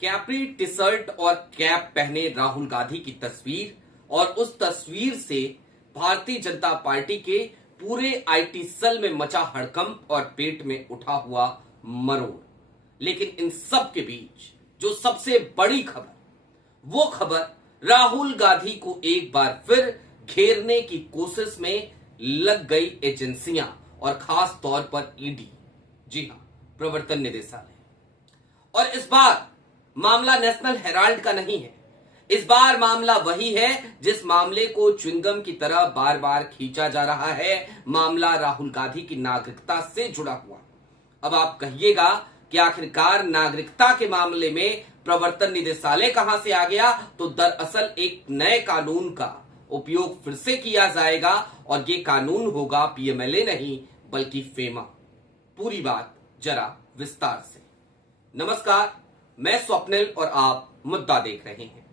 Capri T shirt और cap पहने राहुल गांधी की तस्वीर और उस तस्वीर से भारतीय जनता पार्टी के पूरे आईटी सेल में मचा हड़कंप और पेट में उठा हुआ मरोड़। लेकिन इन सब के बीच जो सबसे बड़ी खबर, वो खबर राहुल गांधी को एक बार फिर घेरने की कोशिश में लग गई एजेंसियां और खास तौर पर ईडी, जी हां, प्रवर्तन निदेशालय। और इस बार मामला नेशनल हेराल्ड का नहीं है। इस बार मामला वही है जिस मामले को च्युइंगम की तरह बार बार खींचा जा रहा है। मामला राहुल गांधी की नागरिकता से जुड़ा हुआ। अब आप कहिएगा कि आखिरकार नागरिकता के मामले में प्रवर्तन निदेशालय कहां से आ गया? तो दरअसल एक नए कानून का उपयोग फिर से किया जाएगा और ये कानून होगा पीएमएलए नहीं बल्कि फेमा। पूरी बात जरा विस्तार से। नमस्कार, मैं स्वप्निल और आप मुद्दा देख रहे हैं।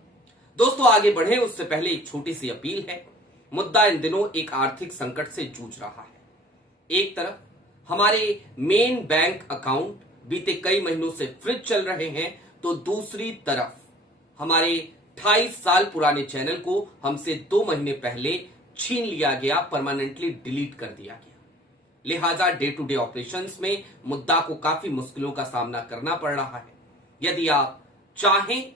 दोस्तों, आगे बढ़े उससे पहले एक छोटी सी अपील है। मुद्दा इन दिनों एक आर्थिक संकट से जूझ रहा है। एक तरफ हमारे मेन बैंक अकाउंट बीते कई महीनों से फ्रीज चल रहे हैं, तो दूसरी तरफ हमारे 28 साल पुराने चैनल को हमसे 2 महीने पहले छीन लिया गया, परमानेंटली डिलीट कर दिया गया। लिहाजा डे टू डे ऑपरेशंस में मुद्दा को काफी मुश्किलों का सामना करना पड़ रहा है। यदि आप चाहें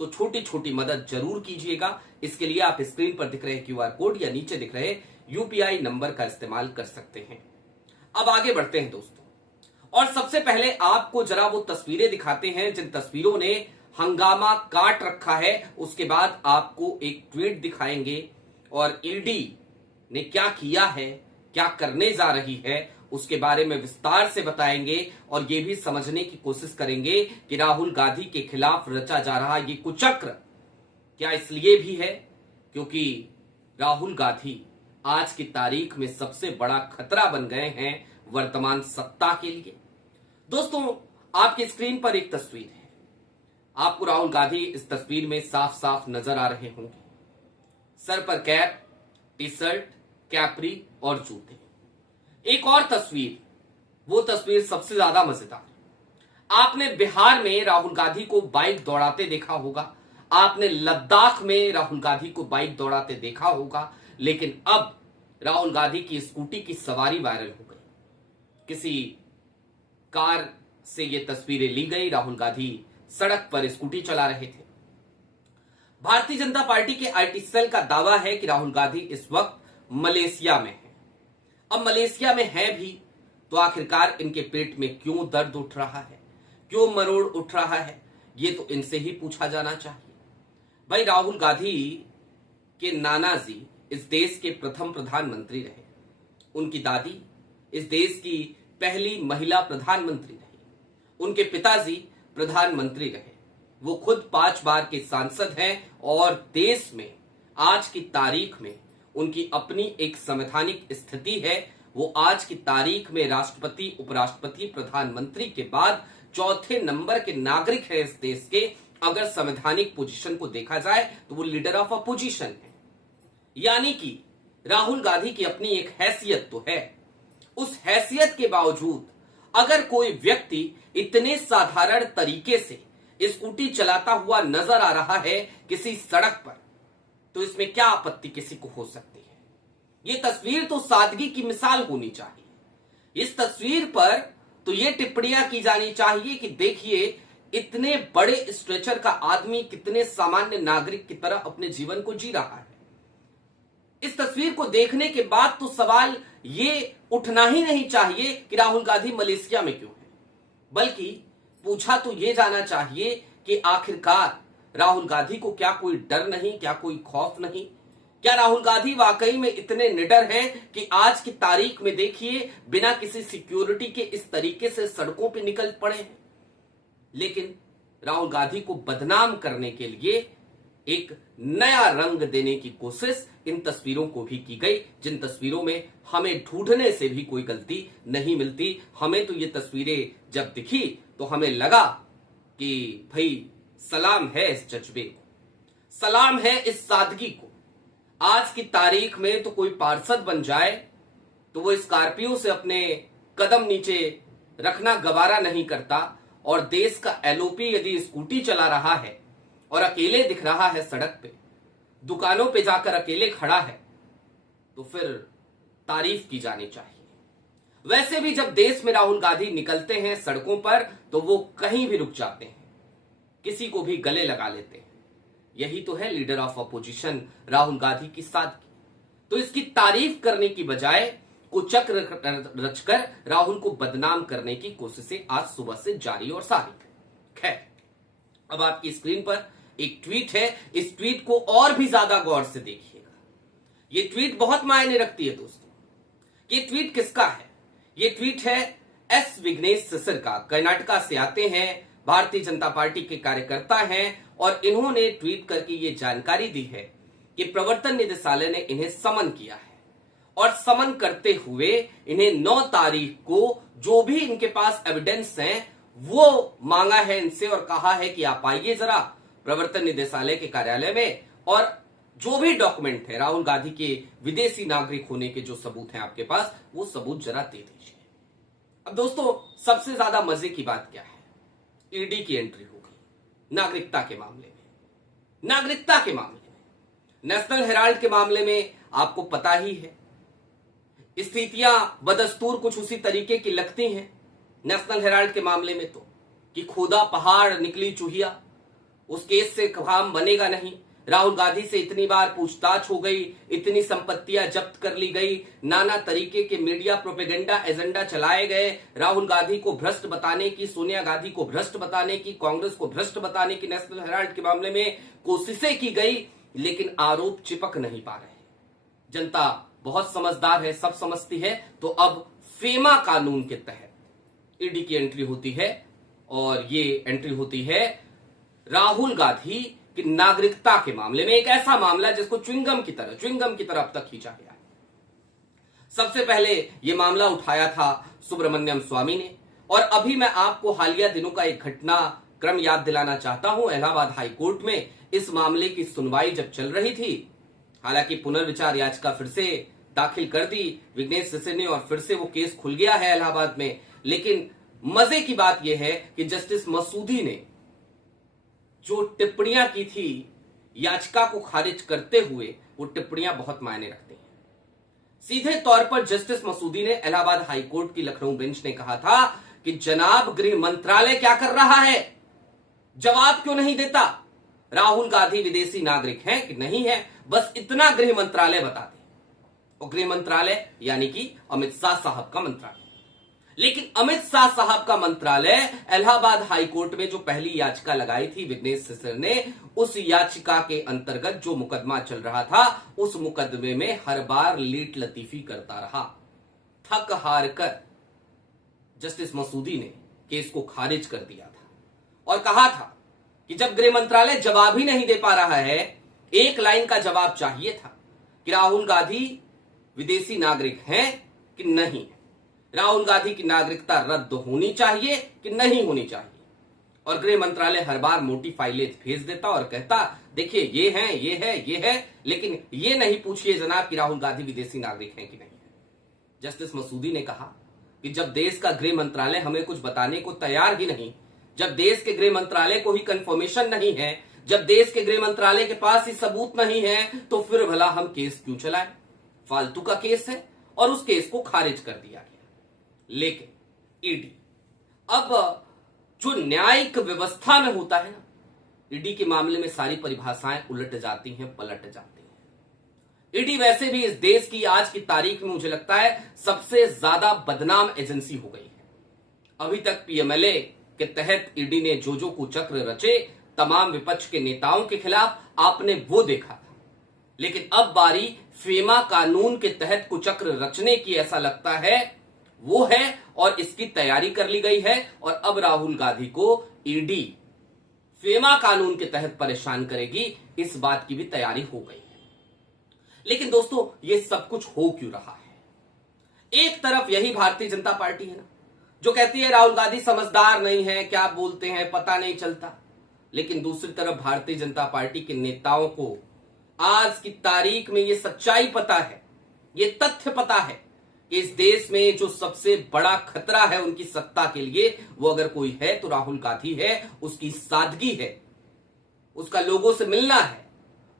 तो छोटी छोटी मदद जरूर कीजिएगा। इसके लिए आप स्क्रीन पर दिख रहे क्यूआर कोड या नीचे दिख रहे यूपीआई नंबर का इस्तेमाल कर सकते हैं। अब आगे बढ़ते हैं दोस्तों, और सबसे पहले आपको जरा वो तस्वीरें दिखाते हैं जिन तस्वीरों ने हंगामा काट रखा है। उसके बाद आपको एक ट्वीट दिखाएंगे और ईडी ने क्या किया है, क्या करने जा रही है, उसके बारे में विस्तार से बताएंगे और ये भी समझने की कोशिश करेंगे कि राहुल गांधी के खिलाफ रचा जा रहा ये कुचक्र क्या इसलिए भी है क्योंकि राहुल गांधी आज की तारीख में सबसे बड़ा खतरा बन गए हैं वर्तमान सत्ता के लिए। दोस्तों, आपकी स्क्रीन पर एक तस्वीर है। आपको राहुल गांधी इस तस्वीर में साफ साफ नजर आ रहे होंगे। सर पर कैप, टी शर्ट, कैप्री और जूते। एक और तस्वीर, वो तस्वीर सबसे ज्यादा मजेदार। आपने बिहार में राहुल गांधी को बाइक दौड़ाते देखा होगा, आपने लद्दाख में राहुल गांधी को बाइक दौड़ाते देखा होगा, लेकिन अब राहुल गांधी की स्कूटी की सवारी वायरल हो गई। किसी कार से ये तस्वीरें ली गई। राहुल गांधी सड़क पर स्कूटी चला रहे थे। भारतीय जनता पार्टी के आईटी सेल का दावा है कि राहुल गांधी इस वक्त मलेशिया में है। अब मलेशिया में है भी तो आखिरकार इनके पेट में क्यों दर्द उठ रहा है, क्यों मरोड़ उठ रहा है, ये तो इनसे ही पूछा जाना चाहिए। भाई, राहुल गांधी के नाना जी इस देश के प्रथम प्रधानमंत्री रहे। उनकी दादी इस देश की पहली महिला प्रधानमंत्री रही। उनके पिताजी प्रधानमंत्री रहे। वो खुद 5 बार के सांसद हैं और देश में आज की तारीख में उनकी अपनी एक संवैधानिक स्थिति है। वो आज की तारीख में राष्ट्रपति, उपराष्ट्रपति, प्रधानमंत्री के बाद चौथे नंबर के नागरिक है इस देश के। अगर संवैधानिक पोजीशन को देखा जाए तो वो लीडर ऑफ अपोजिशन है। यानी कि राहुल गांधी की अपनी एक हैसियत तो है। उस हैसियत के बावजूद अगर कोई व्यक्ति इतने साधारण तरीके से स्कूटी चलाता हुआ नजर आ रहा है किसी सड़क पर, तो इसमें क्या आपत्ति किसी को हो सकती है? ये तस्वीर तो सादगी की मिसाल होनी चाहिए। इस तस्वीर पर तो ये टिप्पणियां की जानी चाहिए कि देखिए, इतने बड़े स्ट्रेचर का आदमी कितने सामान्य नागरिक की तरह अपने जीवन को जी रहा है। इस तस्वीर को देखने के बाद तो सवाल ये उठना ही नहीं चाहिए कि राहुल गांधी मलेशिया में क्यों है, बल्कि पूछा तो ये जाना चाहिए कि आखिरकार राहुल गांधी को क्या कोई डर नहीं, क्या कोई खौफ नहीं? क्या राहुल गांधी वाकई में इतने निडर हैं कि आज की तारीख में देखिए बिना किसी सिक्योरिटी के इस तरीके से सड़कों पे निकल पड़े हैं? लेकिन राहुल गांधी को बदनाम करने के लिए एक नया रंग देने की कोशिश इन तस्वीरों को भी की गई, जिन तस्वीरों में हमें ढूंढने से भी कोई गलती नहीं मिलती। हमें तो ये तस्वीरें जब दिखी तो हमें लगा कि भाई सलाम है इस जज्बे को, सलाम है इस सादगी को। आज की तारीख में तो कोई पार्षद बन जाए तो वो स्कॉर्पियो से अपने कदम नीचे रखना गवारा नहीं करता और देश का एलओपी यदि स्कूटी चला रहा है और अकेले दिख रहा है सड़क पे, दुकानों पे जाकर अकेले खड़ा है, तो फिर तारीफ की जानी चाहिए। वैसे भी जब देश में राहुल गांधी निकलते हैं सड़कों पर तो वो कहीं भी रुक जाते हैं, किसी को भी गले लगा लेते हैं। यही तो है leader of opposition Rahul Gandhi की सादगी। तो इसकी तारीफ करने की बजाय कुचक्र रचकर राहुल को बदनाम करने की कोशिशें आज सुबह से जारी और सारी है। खैर, अब आपकी स्क्रीन पर एक ट्वीट है, इस ट्वीट को और भी ज्यादा गौर से देखिएगा। ये ट्वीट बहुत मायने रखती है दोस्तों। ये ट्वीट किसका है? ये ट्वीट है एस विघ्नेश सिसर का। कर्नाटका से आते हैं, भारतीय जनता पार्टी के कार्यकर्ता हैं और इन्होंने ट्वीट करके ये जानकारी दी है कि प्रवर्तन निदेशालय ने इन्हें समन किया है और समन करते हुए इन्हें 9 तारीख को जो भी इनके पास एविडेंस हैं वो मांगा है इनसे और कहा है कि आप आइए जरा प्रवर्तन निदेशालय के कार्यालय में और जो भी डॉक्यूमेंट है राहुल गांधी के विदेशी नागरिक होने के जो सबूत हैं आपके पास, वो सबूत जरा दे दीजिए। अब दोस्तों, सबसे ज्यादा मजे की बात क्या है? ईडी की एंट्री हो गई नागरिकता के मामले में। नागरिकता के मामले में, नेशनल हेराल्ड के मामले में आपको पता ही है, स्थितियां बदस्तूर कुछ उसी तरीके की लगती हैं। नेशनल हेराल्ड के मामले में तो कि खोदा पहाड़ निकली चूहिया, उस केस से काम बनेगा नहीं। राहुल गांधी से इतनी बार पूछताछ हो गई, इतनी संपत्तियां जब्त कर ली गई, नाना तरीके के मीडिया प्रोपेगेंडा एजेंडा चलाए गए, राहुल गांधी को भ्रष्ट बताने की, सोनिया गांधी को भ्रष्ट बताने की, कांग्रेस को भ्रष्ट बताने की नेशनल हेराल्ड के मामले में कोशिशें की गई, लेकिन आरोप चिपक नहीं पा रहे। जनता बहुत समझदार है, सब समझती है। तो अब फेमा कानून के तहत ईडी की एंट्री होती है और ये एंट्री होती है राहुल गांधी की नागरिकता के मामले में। एक ऐसा मामला जिसको च्युइंगम की तरह अब तक खींचा गया है। सबसे पहले यह मामला उठाया था सुब्रमण्यम स्वामी ने और अभी मैं आपको हालिया दिनों का एक घटनाक्रम याद दिलाना चाहता हूं। इलाहाबाद हाई कोर्ट में इस मामले की सुनवाई जब चल रही थी, हालांकि पुनर्विचार याचिका फिर से दाखिल कर दी विघ्नेश सिसर ने और फिर से वो केस खुल गया है इलाहाबाद में। लेकिन मजे की बात यह है कि जस्टिस मसूदी ने जो टिप्पणियां की थी याचिका को खारिज करते हुए, वो टिप्पणियां बहुत मायने रखती हैं। सीधे तौर पर जस्टिस मसूदी ने इलाहाबाद हाई कोर्ट की लखनऊ बेंच ने कहा था कि जनाब गृह मंत्रालय क्या कर रहा है, जवाब क्यों नहीं देता? राहुल गांधी विदेशी नागरिक हैं कि नहीं है, बस इतना गृह मंत्रालय बता दे। और गृह मंत्रालय यानी कि अमित शाह साहब का मंत्रालय। लेकिन अमित शाह साहब का मंत्रालय इलाहाबाद हाई कोर्ट में जो पहली याचिका लगाई थी विघ्नेश सिसर ने, उस याचिका के अंतर्गत जो मुकदमा चल रहा था, उस मुकदमे में हर बार लीट लतीफी करता रहा। थक हार कर जस्टिस मसूदी ने केस को खारिज कर दिया था और कहा था कि जब गृह मंत्रालय जवाब ही नहीं दे पा रहा है, एक लाइन का जवाब चाहिए था कि राहुल गांधी विदेशी नागरिक हैं कि नहीं है, राहुल गांधी की नागरिकता रद्द होनी चाहिए कि नहीं होनी चाहिए। और गृह मंत्रालय हर बार मोटी फाइलें भेज देता और कहता देखिए ये है, ये है, ये है, लेकिन ये नहीं पूछिए जनाब कि राहुल गांधी विदेशी नागरिक हैं कि नहीं है। जस्टिस मसूदी ने कहा कि जब देश का गृह मंत्रालय हमें कुछ बताने को तैयार ही नहीं, जब देश के गृह मंत्रालय को ही कंफर्मेशन नहीं है, जब देश के गृह मंत्रालय के पास ही सबूत नहीं है, तो फिर भला हम केस क्यों चलाएं? फालतू का केस है और उस केस को खारिज कर दिया गया। लेकिन ईडी, अब जो न्यायिक व्यवस्था में होता है ना, ईडी के मामले में सारी परिभाषाएं उलट जाती हैं, पलट जाती हैं। ईडी वैसे भी इस देश की आज की तारीख में मुझे लगता है सबसे ज्यादा बदनाम एजेंसी हो गई है। अभी तक पीएमएलए के तहत ईडी ने जो कुचक्र रचे तमाम विपक्ष के नेताओं के खिलाफ, आपने वो देखा था। लेकिन अब बारी फेमा कानून के तहत कुचक्र रचने की, ऐसा लगता है वो है और इसकी तैयारी कर ली गई है। और अब राहुल गांधी को ईडी फेमा कानून के तहत परेशान करेगी, इस बात की भी तैयारी हो गई है। लेकिन दोस्तों, ये सब कुछ हो क्यों रहा है? एक तरफ यही भारतीय जनता पार्टी है ना, जो कहती है राहुल गांधी समझदार नहीं है, क्या बोलते हैं पता नहीं चलता। लेकिन दूसरी तरफ भारतीय जनता पार्टी के नेताओं को आज की तारीख में ये सच्चाई पता है, ये तथ्य पता है इस देश में जो सबसे बड़ा खतरा है उनकी सत्ता के लिए, वो अगर कोई है तो राहुल गांधी है। उसकी सादगी है, उसका लोगों से मिलना है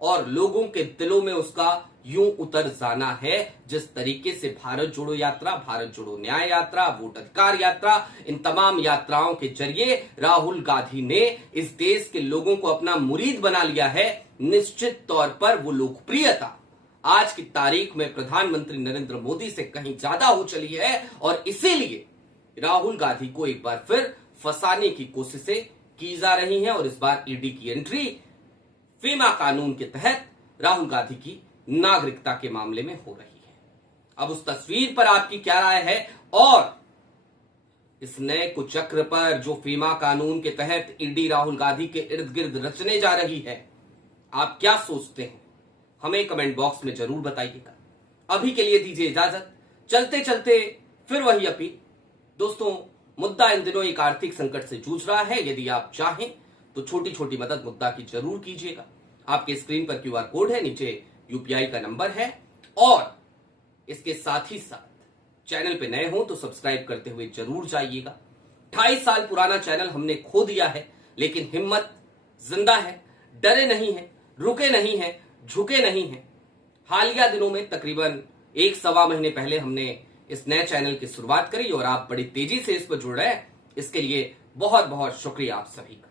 और लोगों के दिलों में उसका यूं उतर जाना है। जिस तरीके से भारत जोड़ो यात्रा, भारत जोड़ो न्याय यात्रा, वोट अधिकार यात्रा, इन तमाम यात्राओं के जरिए राहुल गांधी ने इस देश के लोगों को अपना मुरीद बना लिया है, निश्चित तौर पर वो लोकप्रियता आज की तारीख में प्रधानमंत्री नरेंद्र मोदी से कहीं ज्यादा हो चली है। और इसीलिए राहुल गांधी को एक बार फिर फंसाने की कोशिशें की जा रही हैं और इस बार ईडी की एंट्री फीमा कानून के तहत राहुल गांधी की नागरिकता के मामले में हो रही है। अब उस तस्वीर पर आपकी क्या राय है और इस नए कुचक्र पर जो फीमा कानून के तहत ईडी राहुल गांधी के इर्द गिर्द रचने जा रही है, आप क्या सोचते हैं? हमें कमेंट बॉक्स में जरूर बताइएगा। अभी के लिए दीजिए इजाजत। चलते चलते फिर वही अपील। दोस्तों, मुद्दा इन दिनों एक आर्थिक संकट से जूझ रहा है। यदि आप चाहें तो छोटी छोटी मदद मुद्दा की जरूर कीजिएगा। आपके स्क्रीन पर क्यूआर कोड है, नीचे यूपीआई का नंबर है और इसके साथ ही साथ चैनल पे नए हो तो सब्सक्राइब करते हुए जरूर जाइएगा। 28 साल पुराना चैनल हमने खो दिया है, लेकिन हिम्मत जिंदा है, डरे नहीं है, रुके नहीं है, झुके नहीं है। हालिया दिनों में तकरीबन 1-1.25 महीने पहले हमने इस नए चैनल की शुरुआत करी और आप बड़ी तेजी से इस पर जुड़ रहे हैं। इसके लिए बहुत बहुत शुक्रिया आप सभी का।